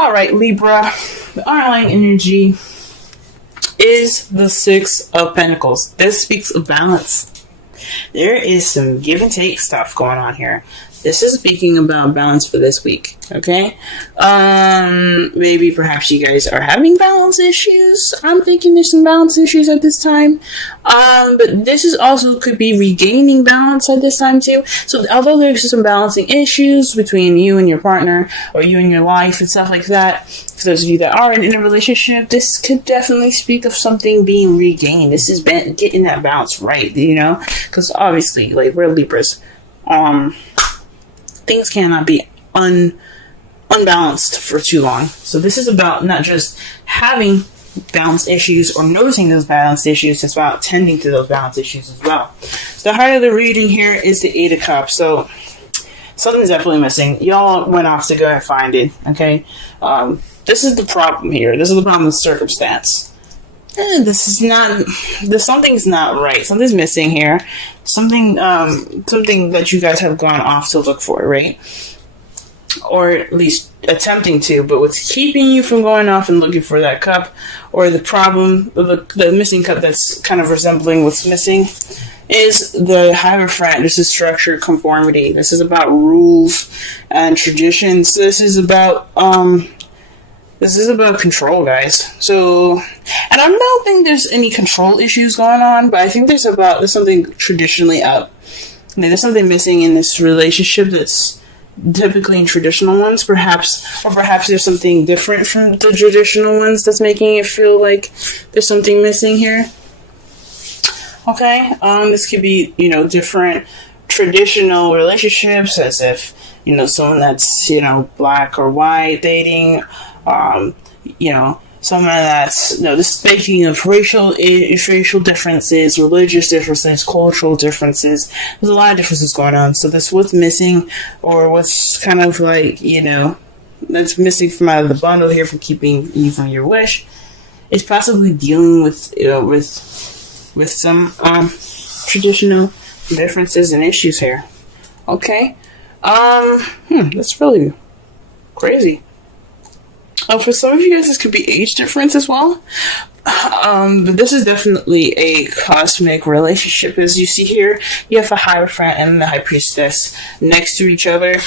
All right, Libra, the underlying energy is the Six of Pentacles. This speaks of balance. There is some give and take stuff going on here. This is speaking about balance for this week, okay? Maybe perhaps you guys are having balance issues. I'm thinking there's some balance issues at this time. But this is also could be regaining balance at this time too. So although there's some balancing issues between you and your partner or you and your life and stuff like that, for those of you that are in a relationship, this could definitely speak of something being regained. This is getting that balance right, you know? Because obviously, like, we're Libras. Things cannot be unbalanced for too long. So this is about not just having balance issues or noticing those balance issues, it's about tending to those balance issues as well. So the heart of the reading here is the Eight of Cups. So something's definitely missing. Y'all went off to go and find it, okay? This is the problem here. This is the problem with circumstance. Something's not right. Something's missing here. Something that you guys have gone off to look for, right? Or at least attempting to, but what's keeping you from going off and looking for that cup, or the problem, the missing cup that's kind of resembling what's missing, is the Hierophant. This is structure, conformity. This is about rules and traditions. This is about control, guys. So, and I don't think there's any control issues going on, but I think there's something traditionally up. There's something missing in this relationship that's typically in traditional ones, perhaps there's something different from the traditional ones that's making it feel like there's something missing here. Okay, this could be, different traditional relationships, as if, someone that's, black or white dating, someone that's, this is speaking of racial differences, religious differences, cultural differences. There's a lot of differences going on. So that's what's missing, or what's kind of like, that's missing from out of the bundle here from keeping you from your wish. It's possibly dealing with, with some, traditional differences and issues here. Okay. That's really crazy. For some of you guys, this could be age difference as well. But this is definitely a cosmic relationship. As you see here, you have a Hierophant and the High Priestess next to each other.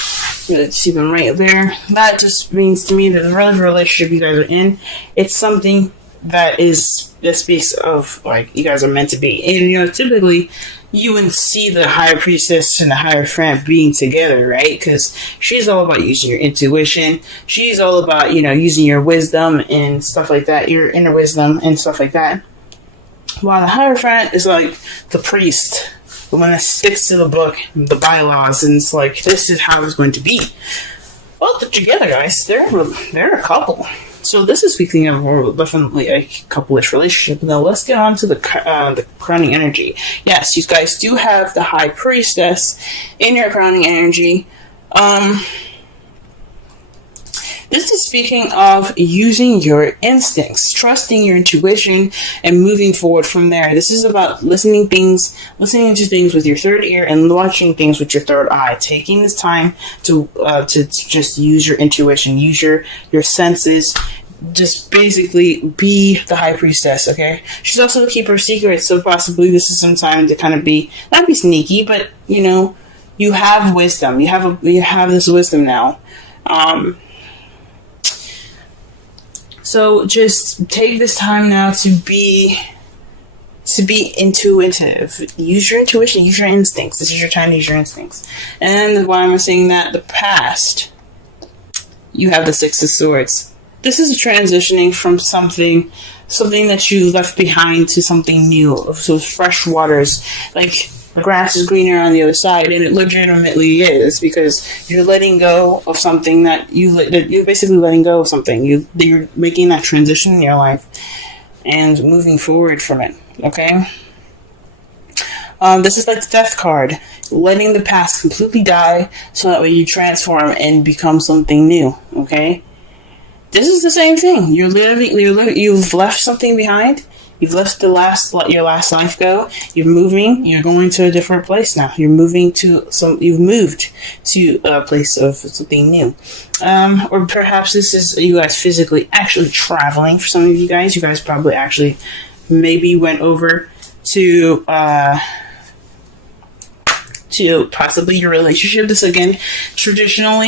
Let's see them right there. That just means to me that the relationship you guys are in, it's something that speaks of, like, you guys are meant to be. And, typically, you would see the High Priestess and the Hierophant being together, right? Because she's all about using your intuition. She's all about, using your wisdom and stuff like that, your inner wisdom and stuff like that. While the Hierophant is like the priest, the one that sticks to the book, the bylaws, and it's like, this is how it's going to be. Well, they're together, guys. They're a couple. So this is speaking of definitely a couple-ish relationship. Now let's get on to the crowning energy. Yes, you guys do have the High Priestess in your crowning energy. This is speaking of using your instincts, trusting your intuition, and moving forward from there. This is about listening to things with your third ear and watching things with your third eye. Taking this time to just use your intuition, use your senses. Just basically be the High Priestess, okay? She's also the keeper of secrets, so possibly this is some time to kind of not be sneaky, but, you have wisdom. You have this wisdom now. So just take this time now to be intuitive. Use your intuition, use your instincts. This is your time to use your instincts. And why I'm saying that, the past, you have the Six of Swords. This is transitioning from something that you left behind to something new. So fresh waters. Like, the grass is greener on the other side, and it legitimately is, because you're letting go of something you're basically letting go of something. You're making that transition in your life and moving forward from it. Okay? This is like the Death card. Letting the past completely die so that way you transform and become something new. Okay? This is the same thing. You've left something behind. You've left your last life go. You're moving. You're going to a different place now. You've moved to a place of something new. Or perhaps this is you guys physically actually traveling. For some of you guys probably actually maybe went over to possibly your relationship. This again, traditional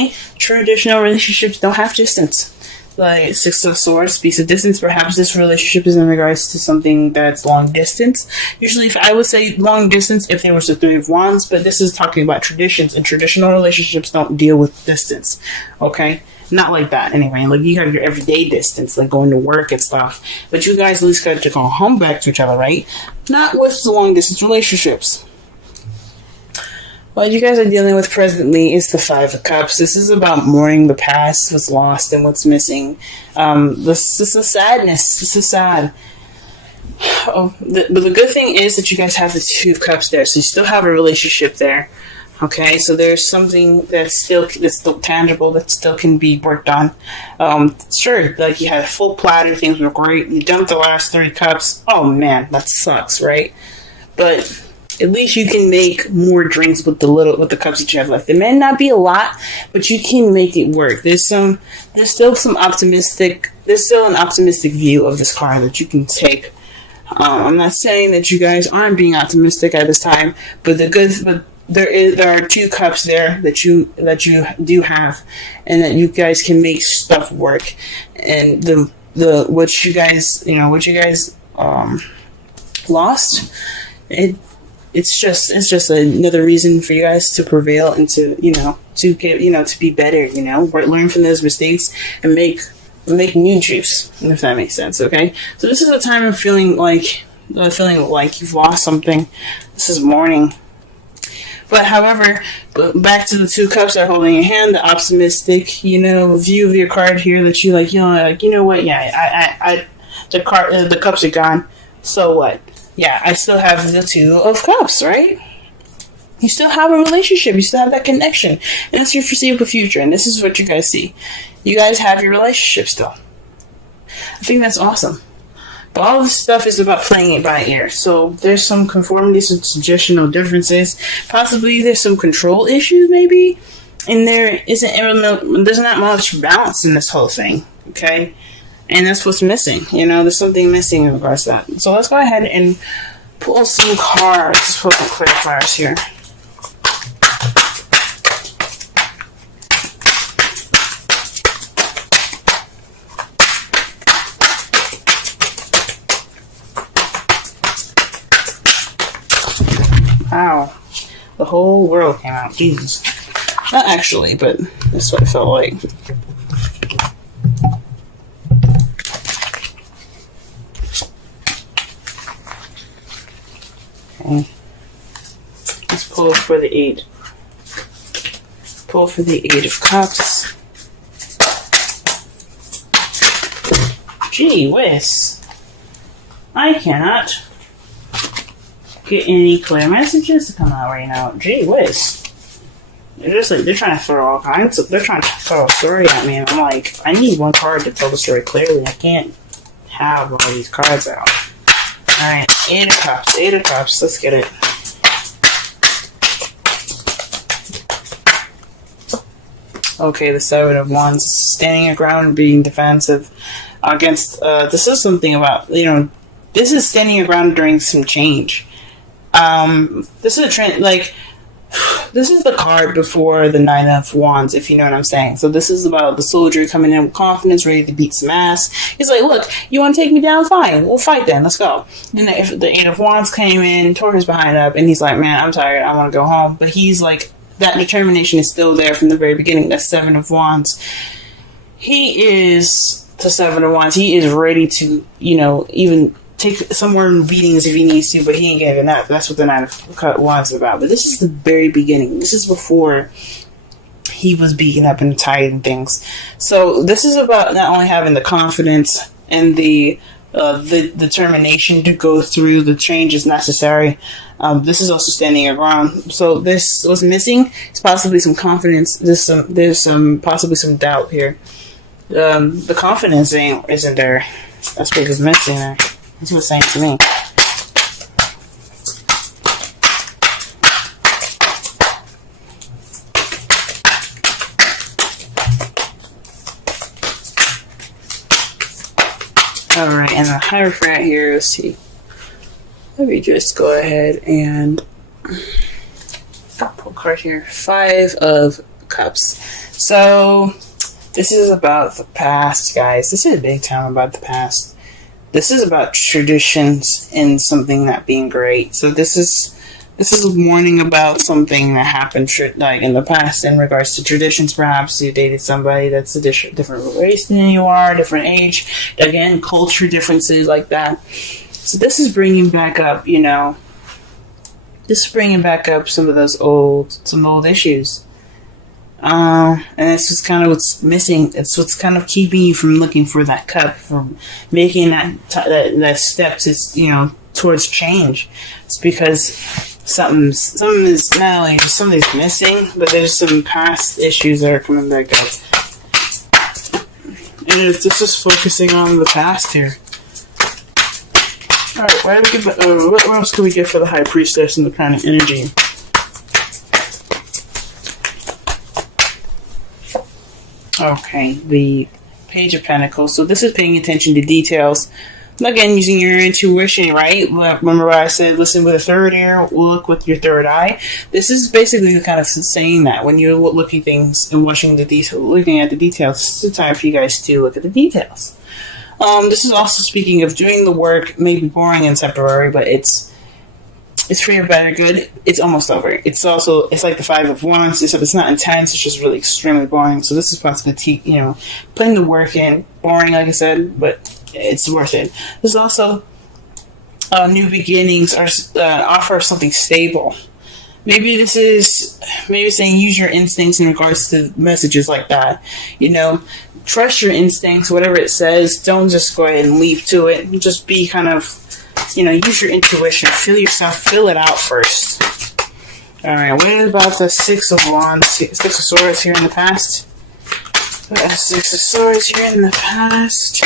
relationships don't have distance. Like Six of Swords, piece of distance. Perhaps this relationship is in regards to something that's long distance. Usually, if I would say long distance, if there was the Three of Wands, but this is talking about traditions, and traditional relationships don't deal with distance. Okay, not like that anyway. Like you have your everyday distance, like going to work and stuff. But you guys at least got to go home back to each other, right? Not with the long distance relationships. What you guys are dealing with presently is the Five of Cups. This is about mourning the past, what's lost, and what's missing. This is sadness. This is sad. But the good thing is that you guys have the Two of Cups there, so you still have a relationship there. Okay, so there's something that's still tangible, that still can be worked on. Sure, like you had a full platter, things were great. You dumped the last 3 cups. Oh man, that sucks, right? But at least you can make more drinks with the cups that you have left. It may not be a lot, but you can make it work. There's still an optimistic view of this card that you can take. I'm not saying that you guys aren't being optimistic at this time, but there are 2 cups there that you do have, and that you guys can make stuff work. And what you guys lost, it's just another reason for you guys to prevail and to be better, learn from those mistakes and make new juice, if that makes sense. Okay, so this is a time of feeling like you've lost something. This is mourning. But however, back to the 2 cups that are holding your hand, the optimistic, view of your card here, that you what? Yeah, the cups are gone. So what? Yeah, I still have the 2 of Cups, right? You still have a relationship. You still have that connection. And that's your foreseeable future. And this is what you guys see. You guys have your relationship still. I think that's awesome. But all this stuff is about playing it by ear. So there's some conformity, some suggestional differences. Possibly there's some control issues, maybe. And there's not much balance in this whole thing. Okay? And that's what's missing. There's something missing in regards to that. So let's go ahead and pull some cards. Let's pull some clarifiers here. Wow. The whole world came out. Jesus. Not actually, but that's what it felt like. Let's pull for the 8. Pull for the 8 of Cups. Gee whiz. I cannot get any clear messages to come out right now. Gee whiz. They're trying to throw all kinds of, they're trying to throw a story at me, and I'm like, I need one card to tell the story clearly. I can't have all these cards out. Alright, 8 of Cups, 8 of Cups, let's get it. Okay, the 7 of Wands, standing your ground, being defensive against, this is something about, this is standing your ground during some change. This is a trend, this is the card before the 9 of Wands, if you know what I'm saying. So this is about the soldier coming in with confidence, ready to beat some ass. He's like, look, you want to take me down? Fine, we'll fight then, let's go. Then the 8 of Wands came in, tore his behind up, and he's like, man, I'm tired, I want to go home. But he's like, that determination is still there from the very beginning. That 7 of Wands. He is the 7 of Wands. He is ready to, even take some more beatings if he needs to, but he ain't giving up. That's what the 9 of Wands is about. But this is the very beginning. This is before he was beaten up and tired and things. So this is about not only having the confidence and the determination to go through the changes necessary. This is also standing your ground. So this was missing. It's possibly some confidence. There's possibly some doubt here. The confidence isn't there. That's what was missing there. That's what it's saying to me. Alright, and the Hierophant here, let's see. Let me just go ahead and pull a card here. 5 of Cups. So, this is about the past, guys. This is a big time about the past. This is about traditions and something not being great. So this is a warning about something that happened like in the past in regards to traditions. Perhaps you dated somebody that's a different race than you are, different age. Again, culture differences like that. So this is bringing back up, you know, this is bringing back up some of those old issues. And it's just kind of what's missing. It's what's kind of keeping you from looking for that cup, from making that step to, you know, towards change. It's because something is not only just something's missing, but there's some past issues that are coming back up. And it's just focusing on the past here. Alright, what else can we get for the High Priestess and the kind of energy? Okay, the Page of Pentacles. So this is paying attention to details. Again, using your intuition, right? Remember what I said, listen with a third ear, look with your third eye. This is basically kind of saying that when you're looking things and watching the detail, looking at the details, this is the time for you guys to look at the details. This is also speaking of doing the work, maybe boring and temporary, but it's for your better good. It's almost over. It's like the 5 of Wands. It's not intense. It's just really extremely boring. So this is possibly, you know, putting the work in. Boring, like I said, but it's worth it. There's also new beginnings or offer something stable. Maybe this is saying use your instincts in regards to messages like that. You know, trust your instincts, whatever it says. Don't just go ahead and leap to it. Just be kind of, you know, use your intuition. Feel it out first. Alright, what about the 6 of Wands, 6 of Swords here in the past? 6 of Swords here in the past.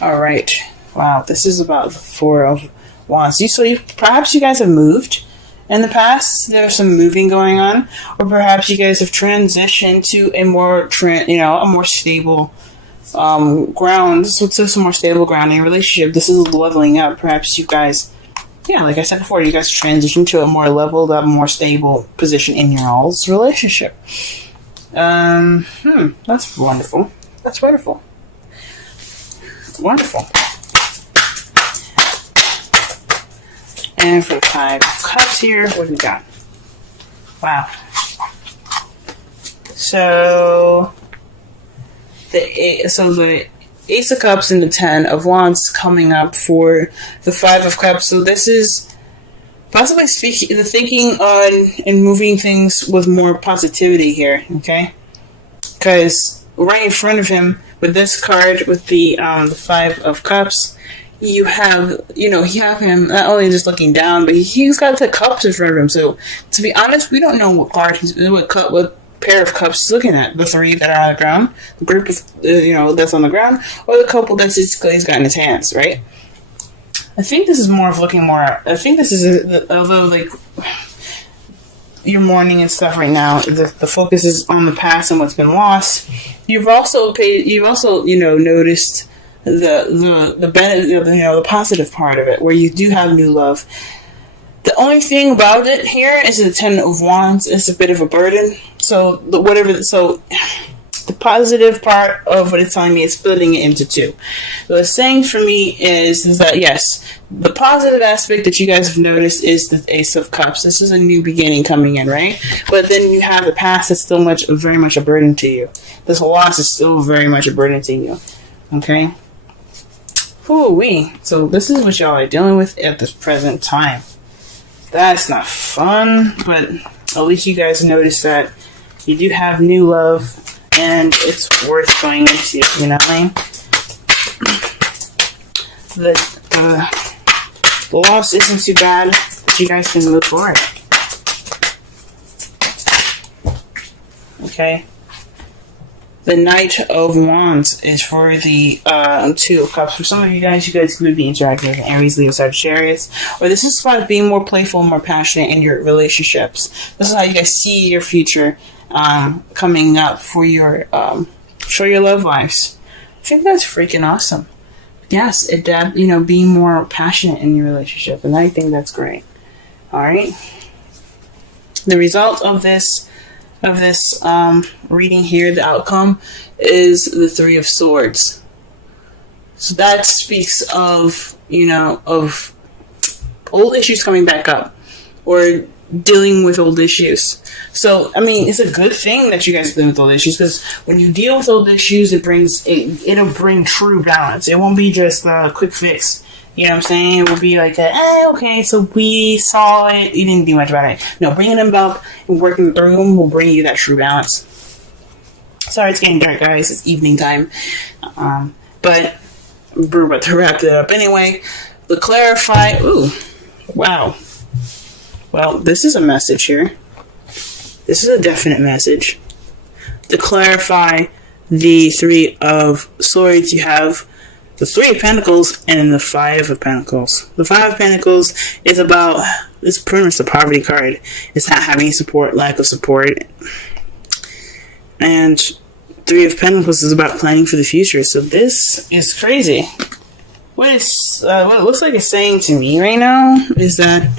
Alright, wow, this is about the 4 of Wands. Perhaps you guys have moved in the past. There's some moving going on, or perhaps you guys have transitioned to a more stable ground. So it's a more stable ground in your relationship. This is leveling up. Perhaps you guys, yeah, like I said before, you guys transition to a more leveled up, more stable position in your all's relationship. That's wonderful. That's wonderful. Wonderful. And for the 5 of Cups here, what do we got? Wow. So the Ace of Cups and the 10 of Wands coming up for the 5 of Cups. So this is possibly the thinking on and moving things with more positivity here, okay? Because right in front of him with this card, with the 5 of Cups, you have him not only just looking down, but he's got the cups in front of him. So to be honest, we don't know what pair of cups he's looking at. The 3 that are on the ground, the group of that's on the ground, or the couple that's he's got in his hands, right? I think this is more of looking more. I think this is although like you're mourning and stuff right now, the focus is on the past and what's been lost. You've also noticed the benefit, the positive part of it, where you do have new love. The only thing about it here is the 10 of Wands is a bit of a burden. So the positive part of what it's telling me, it's splitting it into 2. What it's saying for me is that yes, the positive aspect that you guys have noticed is the Ace of Cups. This is a new beginning coming in, right? But then you have the past that's still very much a burden to you. This loss is still very much a burden to you. Okay? Ooh-wee. So this is what y'all are dealing with at this present time. That's not fun, but at least you guys notice that you do have new love, and it's worth going into, you know what I mean? The loss isn't too bad, but you guys can move forward. Okay? The Knight of Wands is for the Two of Cups. For some of you guys could be interacting with Aries, Leo, Sagittarius. Or this is about being more playful, more passionate in your relationships. This is how you guys see your future coming up for your love lives. I think that's freaking awesome. Yes, being more passionate in your relationship. And I think that's great. Alright. The result of this reading here, the outcome, is the Three of Swords. So that speaks of, of old issues coming back up, or dealing with old issues. So, it's a good thing that you guys are dealing with old issues, because when you deal with old issues, it'll bring true balance. It won't be just a quick fix. You know what I'm saying? It will be like, okay, so we saw it, you didn't do much about it. No, bringing them up and working through them will bring you that true balance. Sorry, it's getting dark, guys. It's evening time. But we're about to wrap it up anyway. To clarify, ooh, wow. Well, this is a message here. This is a definite message. To clarify the Three of Swords, you have the Three of Pentacles and the Five of Pentacles. The Five of Pentacles is it's pretty much the poverty card. It's not having support, lack of support. And Three of Pentacles is about planning for the future. So this is crazy. What it looks like it's saying to me right now is that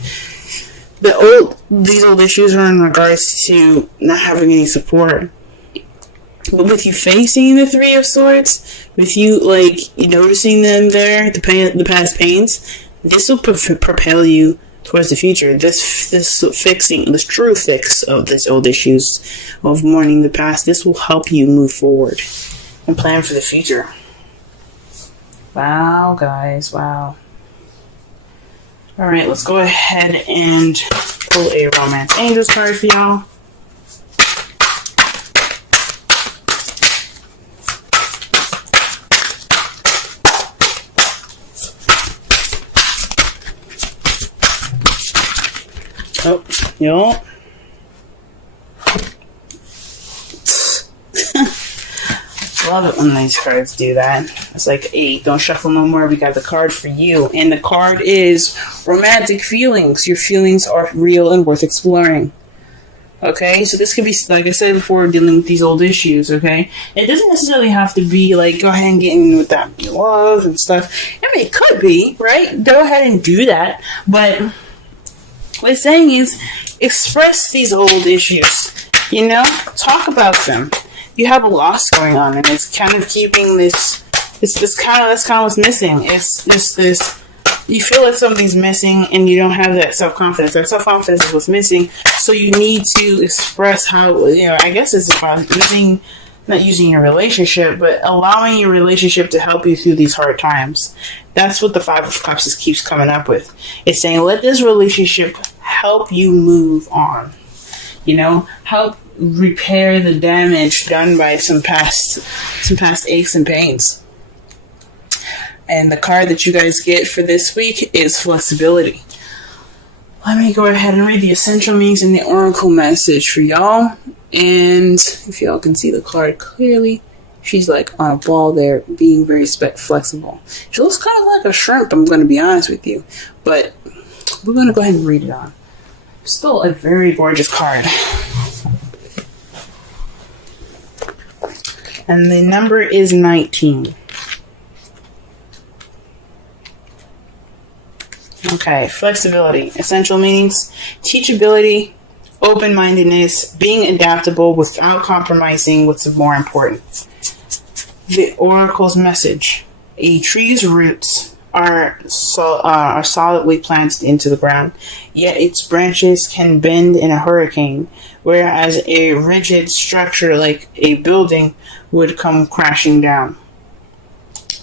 these old issues are in regards to not having any support. But with you facing the Three of Swords, with you noticing them there, the past pains, this will propel you towards the future. This true fix of this old issues of mourning the past, this will help you move forward and plan for the future. Wow, guys, wow. Alright, let's go ahead and pull a Romance Angels card for y'all. Oh, yo. Love it when these cards do that. It's like, hey, don't shuffle no more. We got the card for you. And the card is romantic feelings. Your feelings are real and worth exploring. Okay? So this could be, like I said before, dealing with these old issues, okay? It doesn't necessarily have to be, go ahead and get in with that love and stuff. It could be, right? Go ahead and do that. But what it's saying is, express these old issues. Talk about them. You have a loss going on, and it's kind of keeping this. That's kind of what's missing. It's this. You feel like something's missing, and you don't have that self-confidence. That self-confidence is what's missing. So you need to express how. I guess it's about not using your relationship, but allowing your relationship to help you through these hard times. That's what the Five of Cups keeps coming up with. It's saying, let this relationship help you move on. Help repair the damage done by some past aches and pains. And the card that you guys get for this week is flexibility. Let me go ahead and read the essential meanings and the oracle message for y'all. And if y'all can see the card clearly, she's on a ball there, being very flexible. She looks kind of like a shrimp, I'm going to be honest with you. But we're going to go ahead and read it on. Still a very gorgeous card. And the number is 19. Okay, flexibility. Essential meanings: teachability, open-mindedness, being adaptable without compromising what's more important. The oracle's message: a tree's roots are solidly planted into the ground, yet its branches can bend in a hurricane, whereas a rigid structure like a building would come crashing down.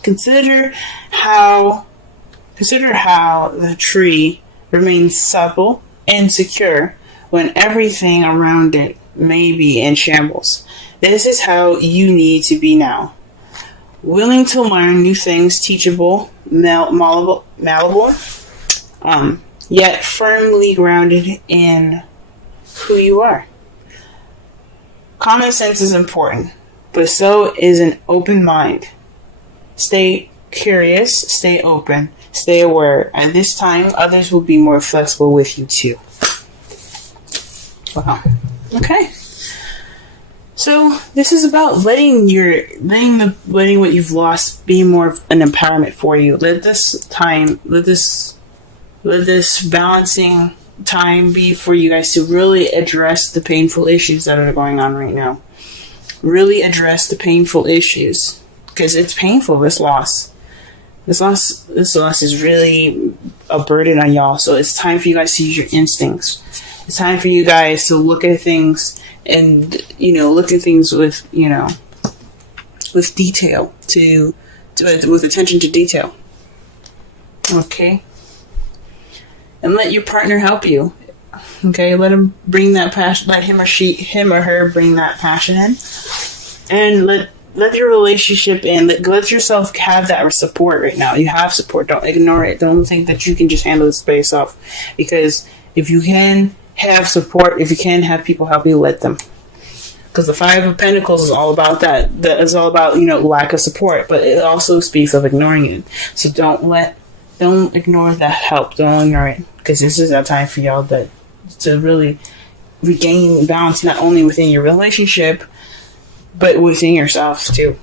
Consider how the tree remains supple and secure when everything around it may be in shambles. This is how you need to be now. Willing to learn new things, teachable, malleable, yet firmly grounded in who you are. Common sense is important. but so is an open mind. Stay curious, stay open, stay aware. At this time, others will be more flexible with you too. Wow. Okay. So this is about letting what you've lost be more of an empowerment for you. Let this balancing time be for you guys to really address the painful issues that are going on right now. Really address the painful issues, because it's painful. This loss is really a burden on y'all. So it's time for you guys to use your instincts. It's time for you guys to look at things and, look at things with, with detail, with attention to detail. Okay? And let your partner help you. Okay? Let him bring that passion, let him or her bring that passion in. And let your relationship in. Let yourself have that support right now. You have support. Don't ignore it. Don't think that you can just handle this by yourself. Because if you can have support, if you can have people help you, let them. Because the Five of Pentacles is all about that. That is all about, lack of support. But it also speaks of ignoring it. So don't ignore that help. Don't ignore it. Because this is a time for y'all to really regain balance, not only within your relationship, but within yourselves too.